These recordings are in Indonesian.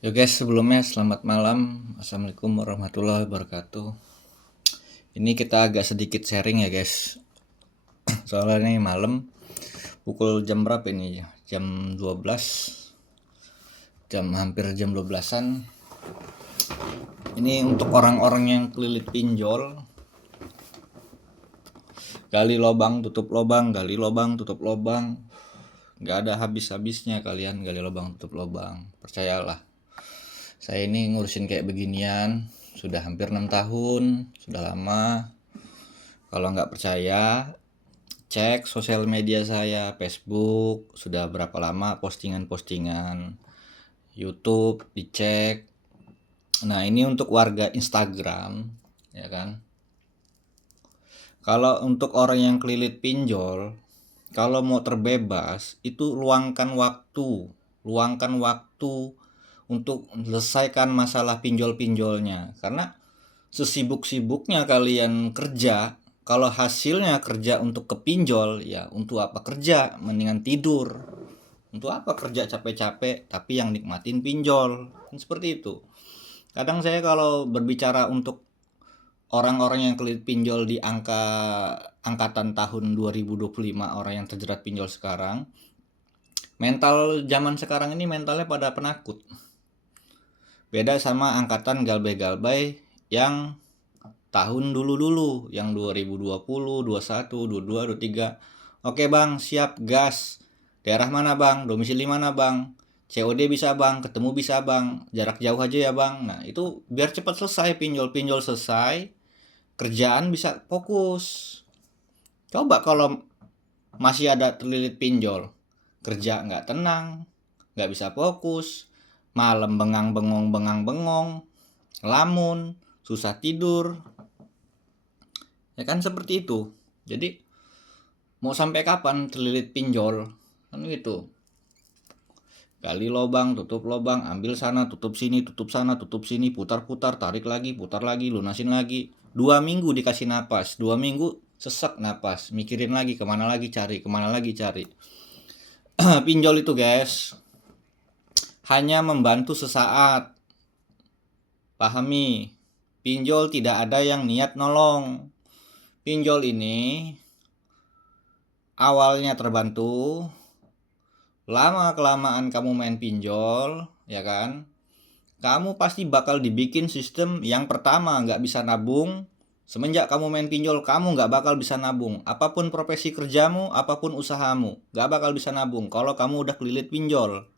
Yo guys, sebelumnya selamat malam. Assalamualaikum warahmatullahi wabarakatuh. Ini kita agak sedikit sharing ya guys. Soalnya ini malam, pukul jam berapa ini? Jam 12. Hampir jam 12-an. Ini untuk orang-orang yang kelilit pinjol. Gali lobang, tutup lobang, gali lobang, tutup lobang. Gak ada habis-habisnya kalian gali lobang, tutup lobang. Percayalah. Saya ini ngurusin kayak beginian sudah hampir 6 tahun, sudah lama. Kalau nggak percaya, cek sosial media saya, Facebook, sudah berapa lama postingan-postingan, YouTube, dicek. Nah, ini untuk warga Instagram, ya kan. Kalau untuk orang yang kelilit pinjol, kalau mau terbebas, itu luangkan waktu untuk menyelesaikan masalah pinjol-pinjolnya. Karena sesibuk-sibuknya kalian kerja, kalau hasilnya kerja untuk kepinjol, ya untuk apa kerja? Mendingan tidur. Untuk apa kerja capek-capek tapi yang nikmatin pinjol? Kan seperti itu. Kadang saya kalau berbicara untuk orang-orang yang kelilit pinjol di angkatan tahun 2025, orang yang terjerat pinjol sekarang, mental zaman sekarang ini mentalnya pada penakut. Beda sama angkatan galbay-galbay yang tahun dulu-dulu, yang 2020, 21, 22, 23. Oke bang, siap, gas. Daerah mana bang? Domisili mana bang? COD bisa bang, ketemu bisa bang, jarak jauh aja ya bang. Nah itu biar cepat selesai, pinjol-pinjol selesai, kerjaan bisa fokus. Coba kalau masih ada terlilit pinjol, kerja nggak tenang, nggak bisa fokus, malam bengang-bengong, lamun, susah tidur, ya kan seperti itu. Jadi mau sampai kapan terlilit pinjol? Kan gitu. Gali lobang, tutup lobang, ambil sana, tutup sini, tutup sana, tutup sini, putar-putar, tarik lagi, putar lagi, lunasin lagi. 2 minggu dikasih napas, 2 minggu sesek napas, mikirin lagi kemana lagi cari, kemana lagi cari. Pinjol itu guys, hanya membantu sesaat. Pahami, pinjol tidak ada yang niat nolong. Pinjol ini awalnya terbantu, lama-kelamaan kamu main pinjol, ya kan? Kamu pasti bakal dibikin sistem yang pertama nggak bisa nabung. Semenjak kamu main pinjol, kamu nggak bakal bisa nabung. Apapun profesi kerjamu, apapun usahamu, nggak bakal bisa nabung kalau kamu udah kelilit pinjol.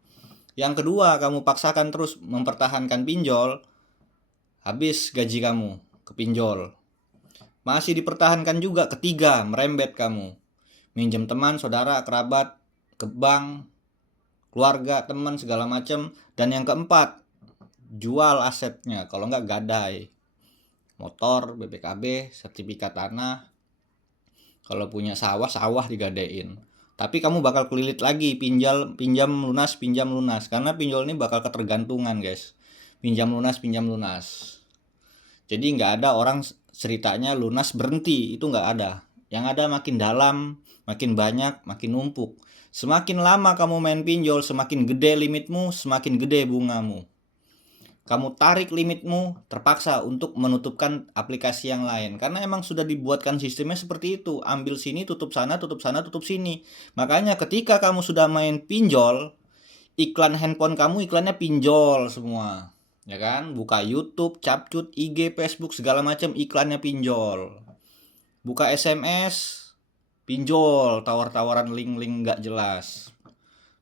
Yang kedua, kamu paksakan terus mempertahankan pinjol, habis gaji kamu ke pinjol. Masih dipertahankan juga, ketiga, merembet kamu. Minjem teman, saudara, kerabat, ke bank, keluarga, teman, segala macam. Dan yang keempat, jual asetnya, kalau nggak gadai. Motor, BPKB, sertifikat tanah. Kalau punya sawah, sawah digadein. Tapi kamu bakal kelilit lagi, pinjam lunas, karena pinjol ini bakal ketergantungan guys. Pinjam lunas. Jadi nggak ada orang ceritanya lunas berhenti, itu nggak ada. Yang ada makin dalam, makin banyak, makin numpuk. Semakin lama kamu main pinjol, semakin gede limitmu, semakin gede bungamu. Kamu tarik limitmu, terpaksa untuk menutupkan aplikasi yang lain. Karena emang sudah dibuatkan sistemnya seperti itu. Ambil sini, tutup sana, tutup sana, tutup sini. Makanya ketika kamu sudah main pinjol, iklan handphone kamu iklannya pinjol semua. Ya kan? Buka YouTube, capcut, IG, Facebook, segala macam iklannya pinjol. Buka SMS, pinjol, tawar-tawaran link-link nggak jelas.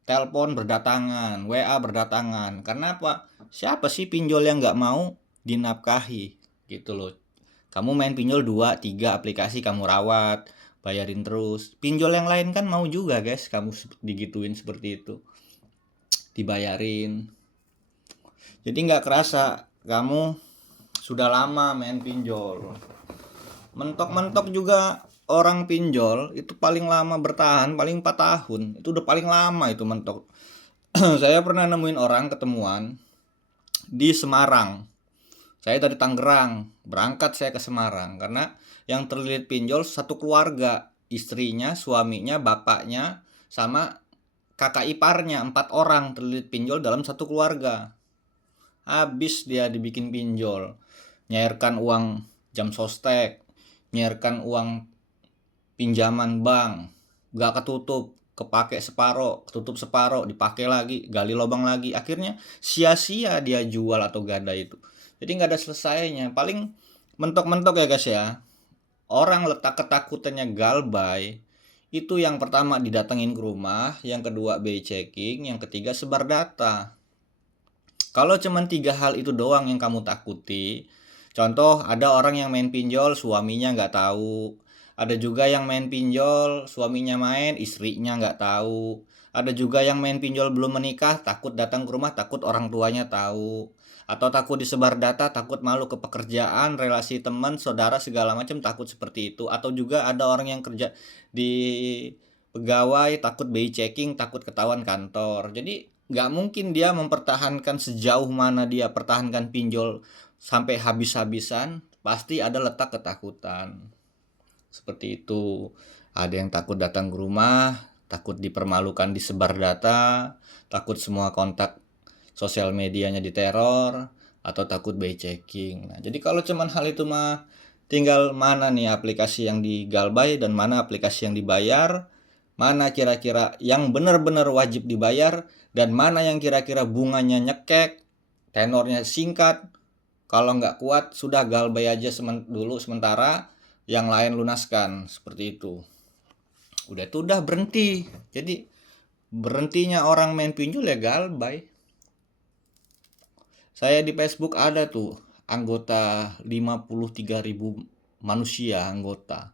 Telepon berdatangan, WA berdatangan. Karena apa? Siapa sih pinjol yang nggak mau dinafkahi? Gitu loh. Kamu main pinjol 2, 3 aplikasi kamu rawat, bayarin terus. Pinjol yang lain kan mau juga guys, kamu digituin seperti itu. Dibayarin. Jadi nggak kerasa kamu sudah lama main pinjol. Mentok-mentok juga orang pinjol itu paling lama bertahan paling 4 tahun. Itu udah paling lama itu mentok. Saya pernah nemuin orang ketemuan di Semarang. Saya dari Tangerang, berangkat saya ke Semarang karena yang terlilit pinjol satu keluarga, istrinya, suaminya, bapaknya, sama kakak iparnya, 4 orang terlilit pinjol dalam satu keluarga. habis dia dibikin pinjol. Nyairkan uang jam sostek, nyairkan uang pinjaman bank, gak ketutup, kepake separoh, ketutup separoh, dipakai lagi, gali lubang lagi, akhirnya sia-sia dia jual atau gada itu. Jadi nggak ada selesainya. Paling mentok-mentok ya guys ya. Orang letak ketakutannya galbay itu yang pertama didatengin ke rumah, yang kedua BI checking, yang ketiga sebar data. Kalau cuman 3 hal itu doang yang kamu takuti, contoh ada orang yang main pinjol suaminya nggak tahu, ada juga yang main pinjol suaminya main istrinya nggak tahu, ada juga yang main pinjol belum menikah takut datang ke rumah takut orang tuanya tahu, atau takut disebar data takut malu ke pekerjaan relasi teman saudara segala macam takut seperti itu, atau juga ada orang yang kerja di pegawai takut BI checking takut ketahuan kantor. Jadi nggak mungkin dia mempertahankan sejauh mana dia pertahankan pinjol sampai habis-habisan, pasti ada letak ketakutan. Seperti itu. Ada yang takut datang ke rumah, takut dipermalukan disebar data, takut semua kontak sosial medianya diteror, atau takut BI checking. Nah, jadi kalau cuman hal itu mah tinggal mana nih aplikasi yang digalbay dan mana aplikasi yang dibayar, mana kira-kira yang benar-benar wajib dibayar, dan mana yang kira-kira bunganya nyekek, tenornya singkat. Kalau nggak kuat, sudah galbay aja dulu sementara, yang lain lunaskan. Seperti itu. Udah itu udah berhenti. Jadi berhentinya orang main pinjol ya galbay. Saya di Facebook ada tuh anggota 53.000 manusia anggota.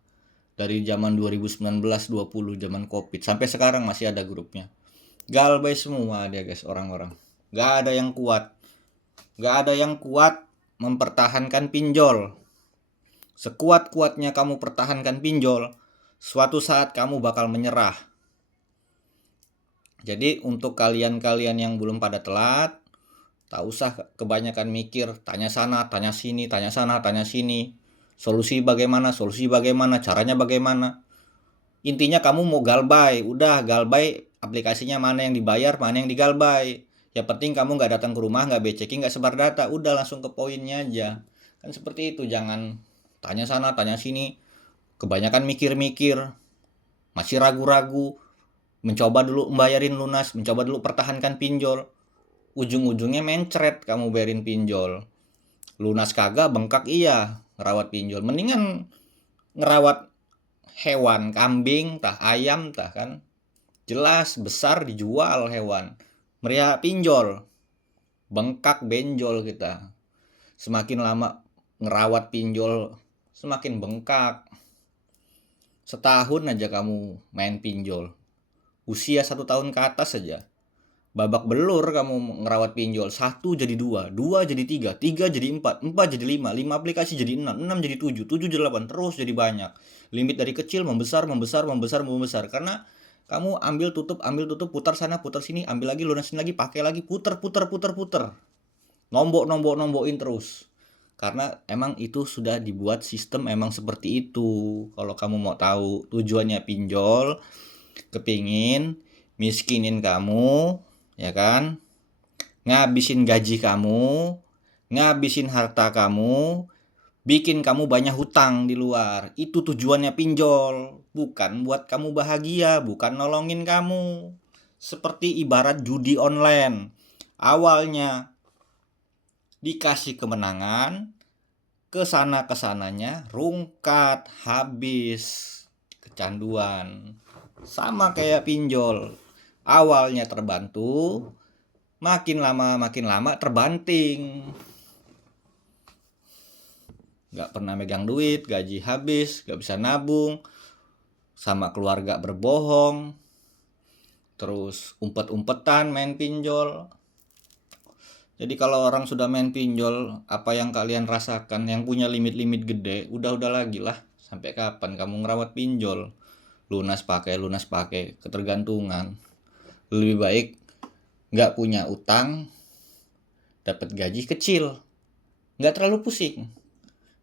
Dari zaman 2019-20 zaman Covid sampai sekarang masih ada grupnya. Galbay semua dia guys orang-orang. Gak ada yang kuat. Gak ada yang kuat mempertahankan pinjol. Sekuat-kuatnya kamu pertahankan pinjol, suatu saat kamu bakal menyerah. Jadi untuk kalian-kalian yang belum pada telat, tak usah kebanyakan mikir, tanya sana, tanya sini, tanya sana, tanya sini. Solusi bagaimana, caranya bagaimana. Intinya kamu mau galbay, udah galbay aplikasinya mana yang dibayar, mana yang digalbay. Yang penting kamu nggak datang ke rumah, nggak checking, nggak sebar data, udah langsung ke poinnya aja. Kan seperti itu, jangan tanya sana, tanya sini. Kebanyakan mikir-mikir, masih ragu-ragu, mencoba dulu membayarin lunas, mencoba dulu pertahankan pinjol. Ujung-ujungnya mencret kamu bayarin pinjol. Lunas kagak, bengkak iya, ngerawat pinjol. Mendingan ngerawat hewan, kambing, tah ayam, tah kan. Jelas besar dijual hewan. Meriah pinjol. Bengkak benjol kita. Semakin lama ngerawat pinjol, semakin bengkak. Setahun aja kamu main pinjol. Usia 1 tahun ke atas saja. Babak belur kamu ngerawat pinjol. 1 jadi 2, 2 jadi 3, 3 jadi 4, 4 jadi 5, 5 aplikasi jadi 6, 6 jadi 7, 7 jadi 8, terus jadi banyak. Limit dari kecil membesar. Karena kamu ambil tutup, putar sana, putar sini, ambil lagi, lunasin lagi, pakai lagi, putar. Nombok-nombokin terus. Karena emang itu sudah dibuat sistem emang seperti itu. Kalau kamu mau tahu tujuannya pinjol, kepingin miskinin kamu, ya kan, ngabisin gaji kamu, ngabisin harta kamu, bikin kamu banyak hutang di luar. Itu tujuannya pinjol, bukan buat kamu bahagia, bukan nolongin kamu. Seperti ibarat judi online, awalnya dikasih kemenangan, kesananya rungkat, habis, kecanduan. Sama kayak pinjol, awalnya terbantu, makin lama terbanting. Gak pernah megang duit, gaji habis, gak bisa nabung, sama keluarga berbohong, terus umpet-umpetan main pinjol. Jadi kalau orang sudah main pinjol, apa yang kalian rasakan, yang punya limit-limit gede, udah lagi lah. Sampai kapan kamu ngerawat pinjol? Lunas pakai, ketergantungan. Lebih baik nggak punya utang, dapat gaji kecil, nggak terlalu pusing.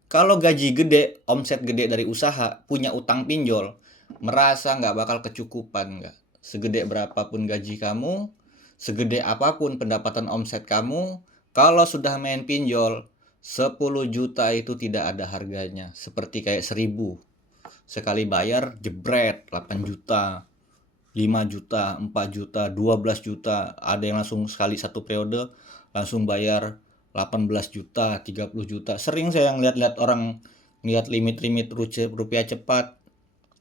Kalau gaji gede, omset gede dari usaha, punya utang pinjol, merasa nggak bakal kecukupan nggak. Segede berapapun gaji kamu, segede apapun pendapatan omset kamu, Kalau sudah main pinjol, 10 juta itu tidak ada harganya. Seperti kayak 1000. Sekali bayar jebret 8 juta, 5 juta, 4 juta, 12 juta. Ada yang langsung sekali satu periode langsung bayar 18 juta, 30 juta. Sering saya ngeliat-liat orang ngeliat limit-limit rupiah cepat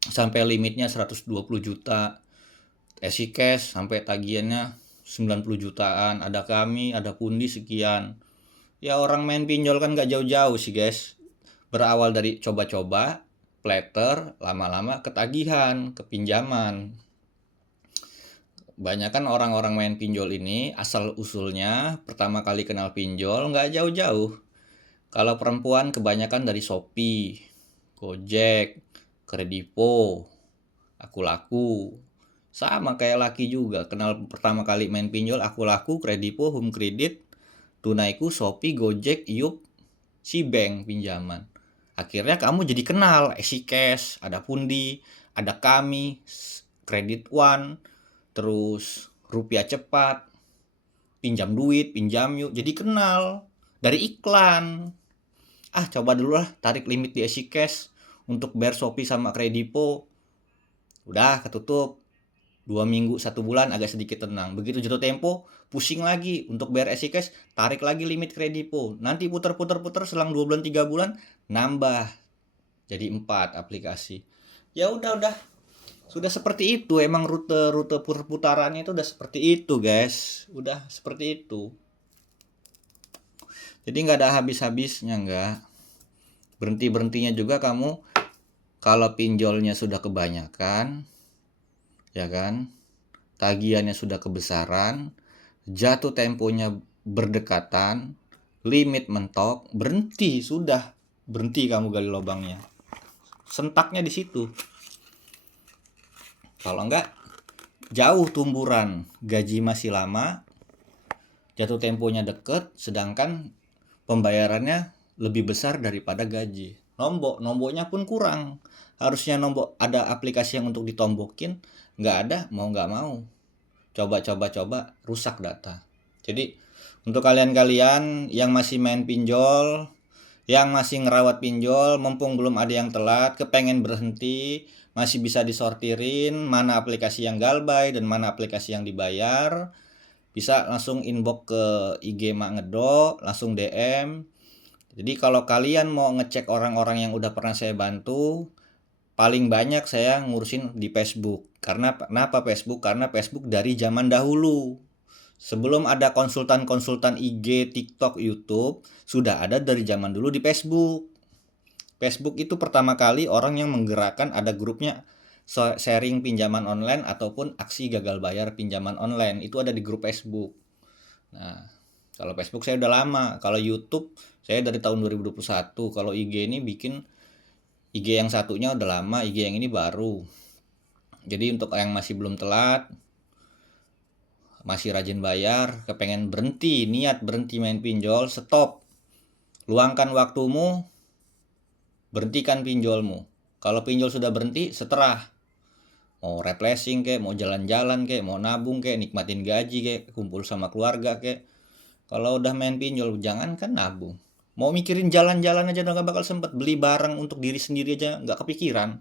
sampai limitnya 120 juta. Cash sampai tagihannya 90 jutaan. Ada kami, ada pundi sekian. Ya orang main pinjol kan gak jauh-jauh sih guys. Berawal dari coba-coba, plater, lama-lama ketagihan, kepinjaman. Banyak kan orang-orang main pinjol ini asal usulnya pertama kali kenal pinjol nggak jauh-jauh. Kalau perempuan kebanyakan dari Shopee, Gojek, Kredivo, Aku Laku. Sama kayak laki juga, kenal pertama kali main pinjol Aku Laku, Kredivo, Home Credit, Tunaiku, Shopee, Gojek, Yup, Bank pinjaman. Akhirnya kamu jadi kenal Cash, ada Pundi, ada kami, Credit One, terus rupiah cepat, pinjam duit, pinjam yuk, jadi kenal dari iklan. Coba dulu lah tarik limit di Cash untuk bayar Shopee sama Kredivo. Udah ketutup. 2 minggu, 1 bulan agak sedikit tenang. Begitu jatuh tempo, pusing lagi untuk bayar Cash, tarik lagi limit Kredivo. Nanti putar-putar selang 2 bulan, 3 bulan nambah jadi 4 aplikasi. Ya udah. Sudah seperti itu, emang rute perputarannya itu udah seperti itu guys. Udah seperti itu. Jadi nggak ada habis-habisnya, nggak. Berhenti-berhentinya juga kamu kalau pinjolnya sudah kebanyakan, ya kan, tagihannya sudah kebesaran, jatuh temponya berdekatan, limit mentok, berhenti kamu gali lubangnya. Sentaknya di situ. Kalau enggak, jauh tumburan, gaji masih lama, jatuh temponya deket, sedangkan pembayarannya lebih besar daripada gaji. Nomboknya pun kurang. Harusnya nombok ada aplikasi yang untuk ditombokin, nggak ada, mau nggak mau. Coba, rusak data. Jadi, untuk kalian-kalian yang masih main pinjol, yang masih ngerawat pinjol, mumpung belum ada yang telat, kepengen berhenti, masih bisa disortirin mana aplikasi yang galbay dan mana aplikasi yang dibayar, bisa langsung inbox ke IG Mak Ngedo, langsung DM. Jadi kalau kalian mau ngecek orang-orang yang udah pernah saya bantu, paling banyak saya ngurusin di Facebook. Kenapa Facebook? Karena Facebook dari zaman dahulu. Sebelum ada konsultan-konsultan IG, TikTok, YouTube, sudah ada dari zaman dulu di Facebook. Facebook itu pertama kali orang yang menggerakkan ada grupnya sharing pinjaman online ataupun aksi gagal bayar pinjaman online. Itu ada di grup Facebook. Nah, kalau Facebook saya udah lama. Kalau YouTube saya dari tahun 2021. Kalau IG ini bikin IG yang satunya udah lama, IG yang ini baru. Jadi untuk yang masih belum telat, masih rajin bayar, kepengen berhenti, niat berhenti main pinjol, stop. Luangkan waktumu, berhentikan pinjolmu. Kalau pinjol sudah berhenti, seterah. Mau refreshing kek, mau jalan-jalan kek, mau nabung kek, nikmatin gaji kek, kumpul sama keluarga kek. Kalau udah main pinjol, jangan kan nabung. Mau mikirin jalan-jalan aja udah gak bakal sempet. Beli barang untuk diri sendiri aja gak kepikiran.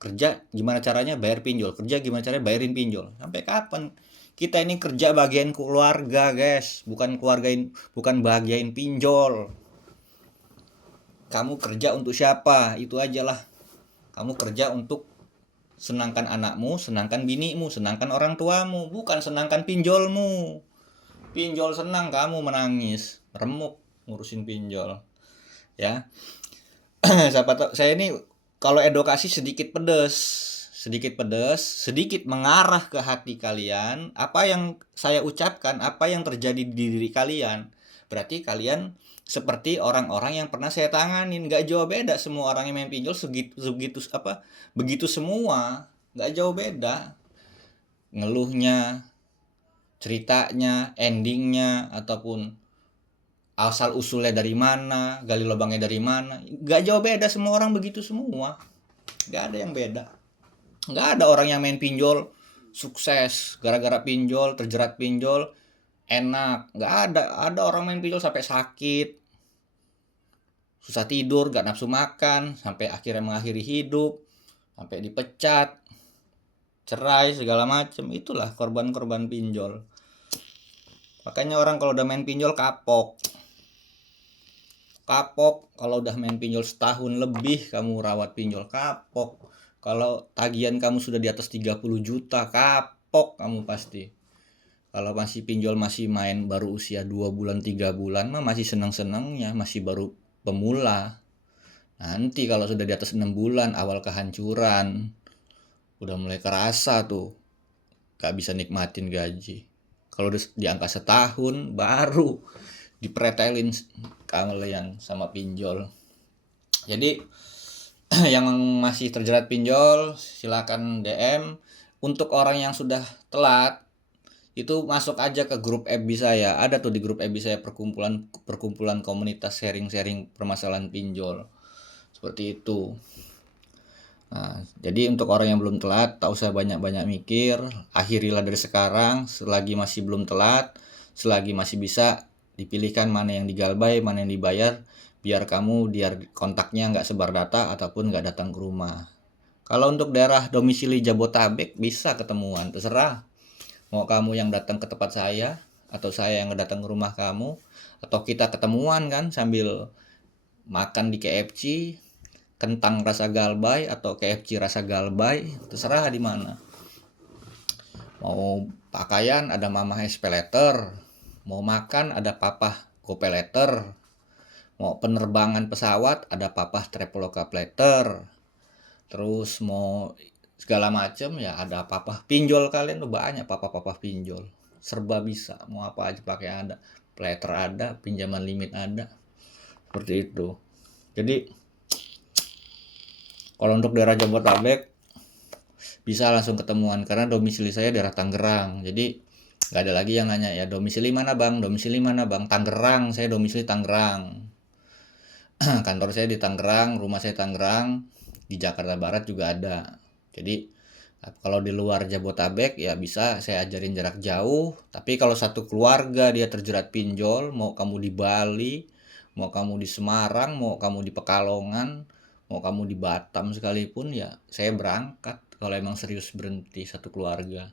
Kerja gimana caranya bayar pinjol, kerja gimana caranya bayarin pinjol. Sampai kapan? Kita ini kerja bagian keluarga guys, bukan bahagiain pinjol. Kamu kerja untuk siapa? Itu aja lah. Kamu kerja untuk senangkan anakmu, senangkan binimu, senangkan orang tuamu, bukan senangkan pinjolmu. Pinjol senang, kamu menangis, remuk ngurusin pinjol. Ya. Saya ini kalau edukasi sedikit pedas, sedikit mengarah ke hati kalian. Apa yang saya ucapkan, apa yang terjadi di diri kalian, berarti kalian seperti orang-orang yang pernah saya tanganin. Gak jauh beda, semua orang yang main pinjol begitu semua, gak jauh beda. Ngeluhnya, ceritanya, endingnya, ataupun asal usulnya dari mana, gali lubangnya dari mana, gak jauh beda, semua orang begitu semua. Gak ada yang beda. Gak ada orang yang main pinjol sukses gara-gara pinjol, terjerat pinjol, enak. Nggak ada orang main pinjol sampai sakit, susah tidur, nggak nafsu makan, sampai akhirnya mengakhiri hidup, sampai dipecat, cerai, segala macem. Itulah korban-korban pinjol. Makanya orang kalau udah main pinjol kapok kalau udah main pinjol setahun lebih kamu rawat pinjol, kapok. Kalau tagihan kamu sudah di atas 30 juta, kapok kamu pasti. Kalau masih pinjol, masih main baru usia 2 bulan 3 bulan mah masih senang-senangnya, masih baru pemula. Nanti kalau sudah di atas 6 bulan awal kehancuran, udah mulai kerasa tuh gak bisa nikmatin gaji. Kalau udah di angka setahun baru dipretelin kalian sama pinjol. Jadi yang masih terjerat pinjol silakan DM. Untuk orang yang sudah telat itu masuk aja ke grup FB saya. Ada tuh di grup FB saya perkumpulan komunitas sharing-sharing permasalahan pinjol. Seperti itu. Nah, jadi untuk orang yang belum telat, tak usah banyak-banyak mikir, akhirilah dari sekarang, selagi masih belum telat, selagi masih bisa dipilihkan mana yang digalbay, mana yang dibayar, biar kontaknya nggak sebar data ataupun nggak datang ke rumah. Kalau untuk daerah domisili Jabotabek bisa ketemuan, terserah. Mau kamu yang datang ke tempat saya, atau saya yang datang ke rumah kamu, atau kita ketemuan kan sambil makan di KFC, kentang rasa galbay atau KFC rasa galbay, terserah di mana. Mau pakaian ada Mama SP Letter, mau makan ada Papa Gope Letter, mau penerbangan pesawat ada Papa Traveloka Letter, terus mau segala macam ya ada Papa pinjol. Kalian tuh banyak Papa pinjol, serba bisa, mau apa aja pakai ada, Letter ada, pinjaman limit ada, seperti itu. Jadi kalau untuk daerah Jabotabek bisa langsung ketemuan karena domisili saya daerah Tangerang. Jadi nggak ada lagi yang nanya ya domisili mana bang, Tangerang. Saya domisili Tangerang. Kantor saya di Tangerang, rumah saya Tangerang, di Jakarta Barat juga ada. Jadi kalau di luar Jabotabek ya bisa saya ajarin jarak jauh. Tapi kalau satu keluarga dia terjerat pinjol, mau kamu di Bali, mau kamu di Semarang, mau kamu di Pekalongan, mau kamu di Batam sekalipun, ya saya berangkat kalau emang serius berhenti satu keluarga.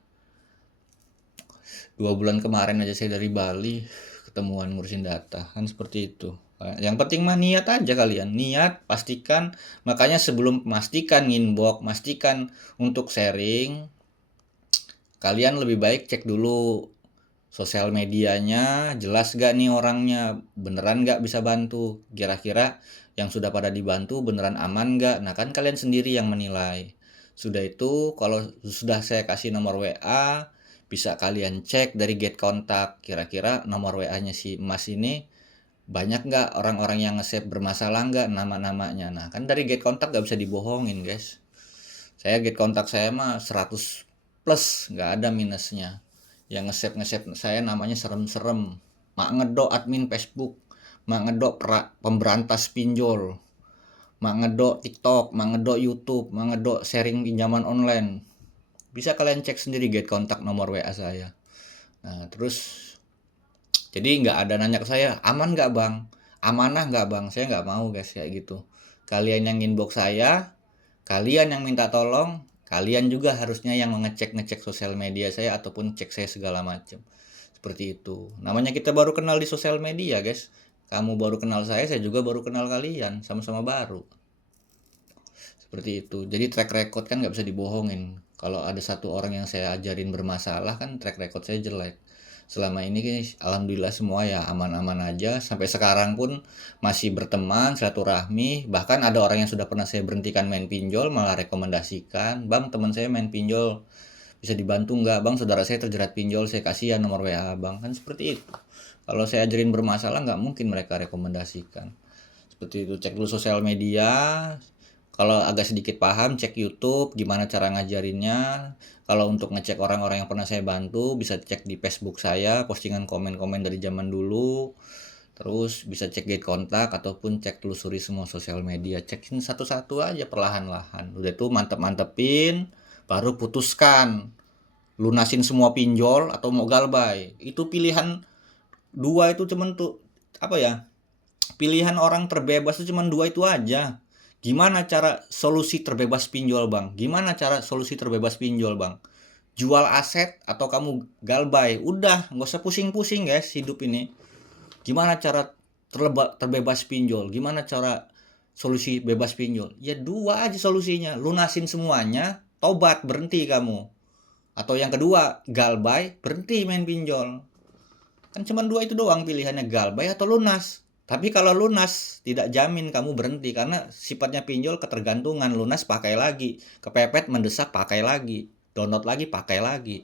2 bulan kemarin aja saya dari Bali ketemuan ngurusin data, kan seperti itu. Yang penting mah niat aja kalian, niat, pastikan. Makanya sebelum memastikan inbox, pastikan untuk sharing, kalian lebih baik cek dulu sosial medianya, jelas gak nih orangnya, beneran gak bisa bantu, kira-kira yang sudah pada dibantu beneran aman gak. Nah kan kalian sendiri yang menilai. Sudah itu kalau sudah saya kasih nomor WA, bisa kalian cek dari get kontak, kira-kira nomor WA-nya si Mas ini banyak nggak orang-orang yang nge-save bermasalah nggak nama-namanya. Nah kan dari get kontak nggak bisa dibohongin guys. Saya get kontak saya mah 100 plus, nggak ada minusnya. Yang nge-save saya namanya serem-serem, mak ngedok admin Facebook, mak ngedok pemberantas pinjol, mak ngedok TikTok, mak ngedok YouTube, mak ngedok sharing pinjaman online. Bisa kalian cek sendiri get kontak nomor WA saya. Nah terus jadi nggak ada nanya ke saya, aman nggak bang? Amanah nggak bang? Saya nggak mau guys kayak gitu. Kalian yang inbox saya, kalian yang minta tolong, kalian juga harusnya yang ngecek sosial media saya ataupun cek saya segala macam. Seperti itu. Namanya kita baru kenal di sosial media guys. Kamu baru kenal saya juga baru kenal kalian. Sama-sama baru. Seperti itu. Jadi track record kan nggak bisa dibohongin. Kalau ada satu orang yang saya ajarin bermasalah kan track record saya jelek. Selama ini alhamdulillah semua ya aman-aman aja, sampai sekarang pun masih berteman, silaturahmi. Bahkan ada orang yang sudah pernah saya berhentikan main pinjol malah rekomendasikan, bang teman saya main pinjol bisa dibantu nggak bang, saudara saya terjerat pinjol, saya kasih ya nomor WA bang. Kan seperti itu. Kalau saya ajarin bermasalah nggak mungkin mereka rekomendasikan. Seperti itu. Cek dulu sosial media. Kalau agak sedikit paham, cek YouTube gimana cara ngajarinnya. Kalau untuk ngecek orang-orang yang pernah saya bantu, bisa cek di Facebook saya, postingan komen-komen dari zaman dulu. Terus bisa cek get kontak ataupun cek telusuri semua sosial media. Cekin satu-satu aja perlahan-lahan. Udah tuh mantep-mantepin, baru putuskan lunasin semua pinjol atau mau galbay. Itu pilihan Dua itu cuman tuh apa ya? Pilihan orang terbebas itu cuman dua itu aja. Gimana cara solusi terbebas pinjol, Bang? Gimana cara solusi terbebas pinjol, Bang? Jual aset atau kamu galbay. Udah, nggak usah pusing-pusing, guys, hidup ini. Gimana cara terbebas pinjol? Gimana cara solusi bebas pinjol? Ya dua aja solusinya. Lunasin semuanya, tobat, berhenti kamu. Atau yang kedua, galbay, berhenti main pinjol. Kan cuma dua itu doang pilihannya, galbay atau lunas. Tapi kalau lunas, tidak jamin kamu berhenti. Karena sifatnya pinjol ketergantungan. Lunas pakai lagi. Kepepet mendesak pakai lagi. Download lagi pakai lagi.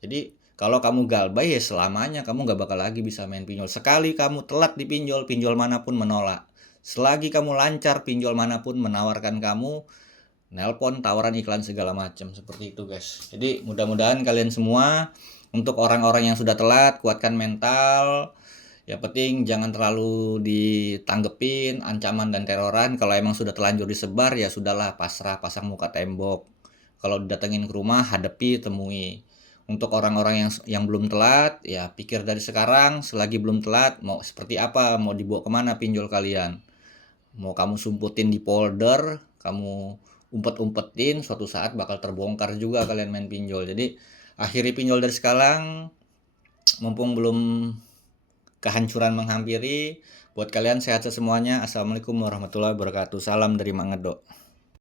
Jadi kalau kamu galbay ya selamanya kamu gak bakal lagi bisa main pinjol. Sekali kamu telat di pinjol, pinjol manapun menolak. Selagi kamu lancar, pinjol manapun menawarkan kamu, nelpon, tawaran iklan segala macam. Seperti itu, guys. Jadi mudah-mudahan kalian semua, untuk orang-orang yang sudah telat, kuatkan mental. Ya penting jangan terlalu ditanggepin ancaman dan teroran. Kalau emang sudah terlanjur disebar ya sudahlah, pasrah, pasang muka tembok. Kalau didatengin ke rumah, hadapi, temui. Untuk orang-orang yang belum telat, ya pikir dari sekarang, selagi belum telat, mau seperti apa, mau dibawa kemana pinjol kalian. Mau kamu sumputin di folder, kamu umpet-umpetin, suatu saat bakal terbongkar juga kalian main pinjol. Jadi akhiri pinjol dari sekarang, mumpung belum kehancuran menghampiri. Buat kalian sehat semuanya. Assalamualaikum warahmatullahi wabarakatuh. Salam dari Mang Edo.